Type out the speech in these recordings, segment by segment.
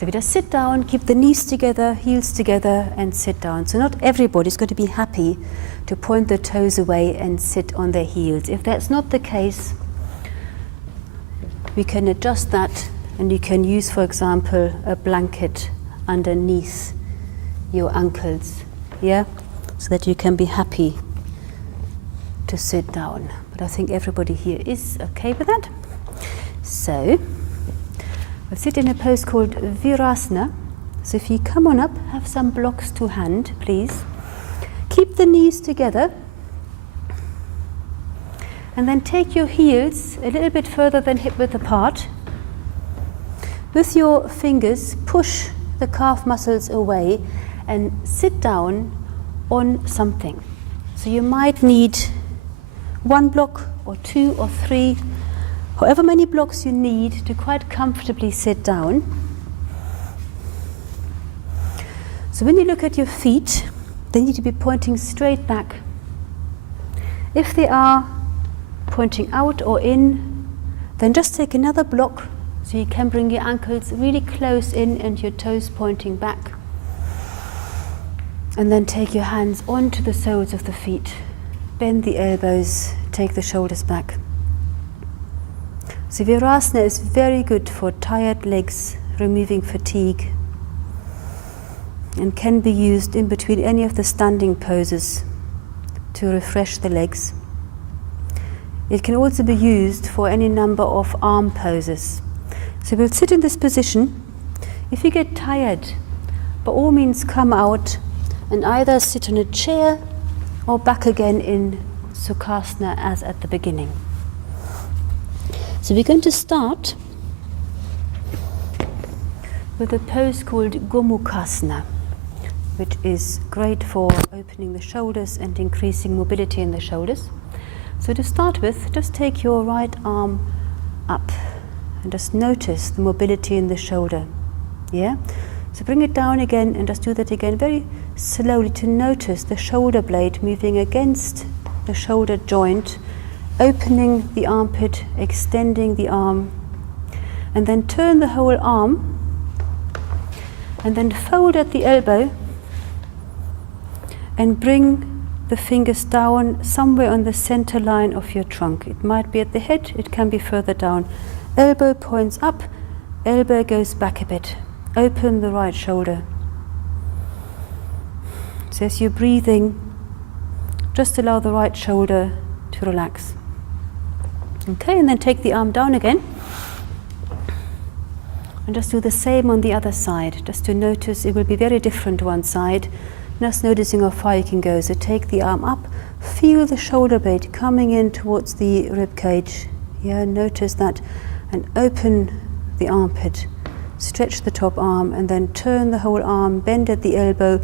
So we just sit down, keep the knees together, heels together, and sit down. So not everybody's going to be happy to point the toes away and sit on their heels. If that's not the case, we can adjust that, and you can use, for example, a blanket underneath your ankles, yeah, so that you can be happy to sit down. But I think everybody here is okay with that. So we'll sit in a pose called Virasana. So if you come on up, have some blocks to hand, please. Keep the knees together. And then take your heels a little bit further than hip width apart. With your fingers, push the calf muscles away and sit down on something. So you might need 1 block or 2 or 3, however many blocks you need to quite comfortably sit down. So when you look at your feet, they need to be pointing straight back. If they are pointing out or in, then just take another block so you can bring your ankles really close in and your toes pointing back. And then take your hands onto the soles of the feet. Bend the elbows, take the shoulders back. So Virasana is very good for tired legs, removing fatigue, and can be used in between any of the standing poses to refresh the legs. It can also be used for any number of arm poses. So we'll sit in this position. If you get tired, by all means come out and either sit on a chair or back again in Sukhasana as at the beginning. So we're going to start with a pose called Gomukhasana, which is great for opening the shoulders and increasing mobility in the shoulders. So to start with, just take your right arm up and just notice the mobility in the shoulder. Yeah? So bring it down again and just do that again very slowly to notice the shoulder blade moving against the shoulder joint, opening the armpit, extending the arm, and then turn the whole arm and then fold at the elbow and bring the fingers down somewhere on the center line of your trunk. It might be at the head, it can be further down. Elbow points up, elbow goes back a bit. Open the right shoulder. So as you're breathing, just allow the right shoulder to relax. Okay, and then take the arm down again. And just do the same on the other side, just to notice it will be very different one side. Just noticing how far you can go. So take the arm up, feel the shoulder blade coming in towards the rib cage. Yeah, notice that, and open the armpit. Stretch the top arm and then turn the whole arm, bend at the elbow.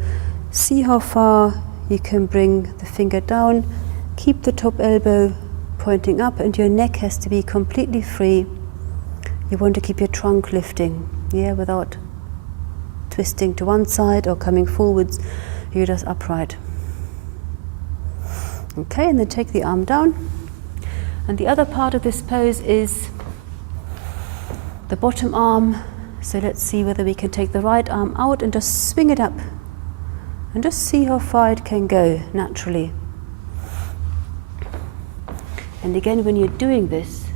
See how far you can bring the finger down. Keep the top elbow pointing up and your neck has to be completely free. You want to keep your trunk lifting, yeah, without twisting to one side or coming forwards. You're just upright. Okay, and then take the arm down. And the other part of this pose is the bottom arm. So let's see whether we can take the right arm out and just swing it up. And just see how far it can go naturally. And again, when you're doing this,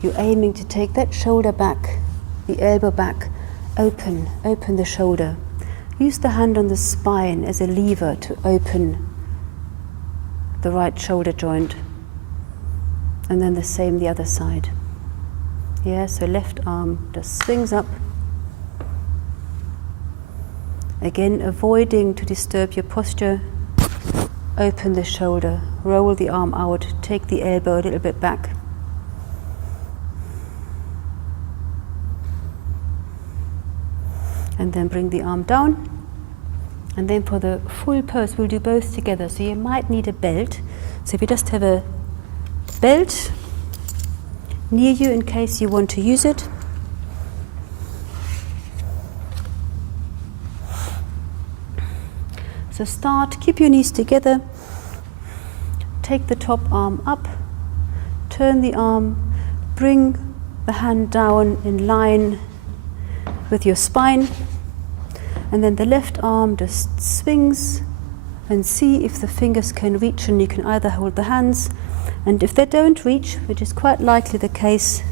you're aiming to take that shoulder back, the elbow back, open the shoulder. Use the hand on the spine as a lever to open the right shoulder joint. And then the same the other side. Yeah, so left arm just swings up. Again, avoiding to disturb your posture. Open the shoulder, roll the arm out, take the elbow a little bit back. And then bring the arm down. And then for the full pose, we'll do both together. So you might need a belt. So if you just have a belt near you in case you want to use it. So start, keep your knees together, take the top arm up, turn the arm, bring the hand down in line with your spine, and then the left arm just swings, and see if the fingers can reach, and you can either hold the hands, and if they don't reach, which is quite likely the case,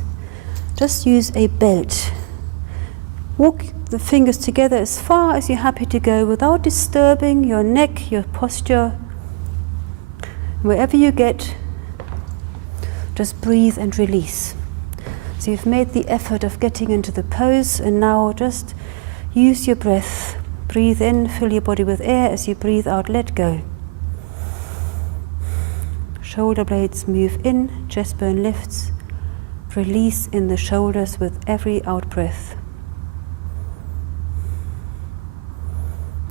just use a belt. Walk the fingers together as far as you're happy to go without disturbing your neck, your posture. Wherever you get, just breathe and release. So you've made the effort of getting into the pose, and now just use your breath. Breathe in, fill your body with air. As you breathe out, let go. Shoulder blades move in, chest bone lifts. Release in the shoulders with every out breath.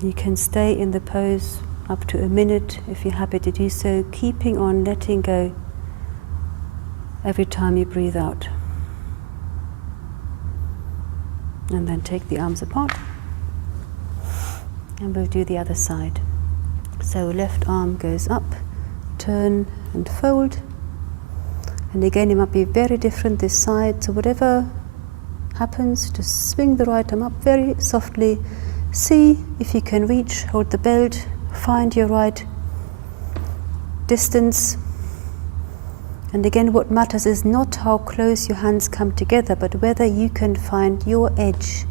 You can stay in the pose up to a minute if you're happy to do so, keeping on letting go every time you breathe out. And then take the arms apart, and we'll do the other side. So left arm goes up, turn and fold. And again, it might be very different this side, so whatever happens, just swing the right arm up very softly. See if you can reach, hold the belt, find your right distance. And again, what matters is not how close your hands come together, but whether you can find your edge.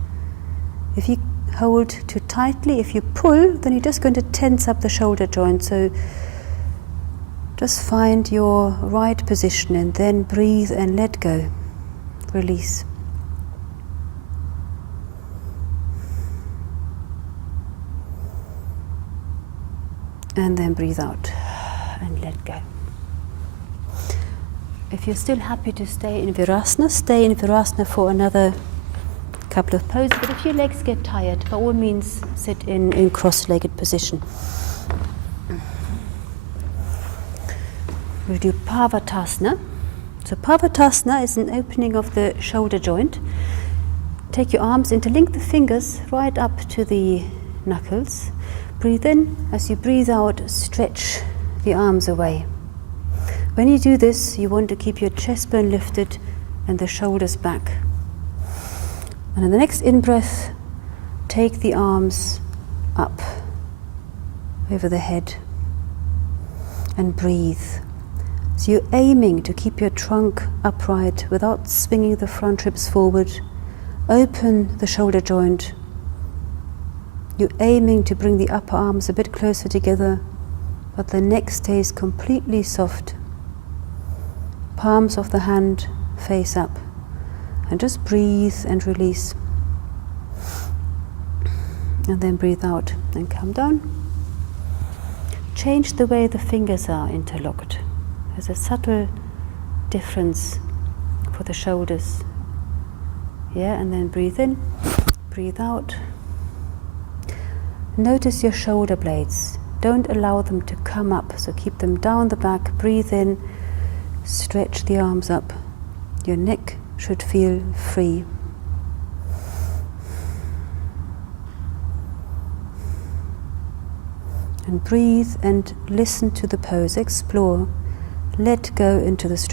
If you hold too tightly, if you pull, then you're just going to tense up the shoulder joint. So just find your right position, and then breathe and let go. Release. And then breathe out and let go. If you're still happy to stay in Virasana for another couple of poses. But if your legs get tired, by all means sit in cross-legged position. We'll do Parvatasana. So Parvatasana is an opening of the shoulder joint. Take your arms, interlink the fingers right up to the knuckles. Breathe in. As you breathe out, stretch the arms away. When you do this, you want to keep your chest bone lifted and the shoulders back. And in the next in-breath, take the arms up over the head and breathe. So you're aiming to keep your trunk upright without swinging the front ribs forward. Open the shoulder joint. You're aiming to bring the upper arms a bit closer together, but the neck stays completely soft. Palms of the hand face up. And just breathe and release. And then breathe out and come down. Change the way the fingers are interlocked. There's a subtle difference for the shoulders. Yeah, and then breathe in, breathe out. Notice your shoulder blades. Don't allow them to come up, so keep them down the back. Breathe in, stretch the arms up. Your neck should feel free. And breathe and listen to the pose. Explore. Let go into the stretch.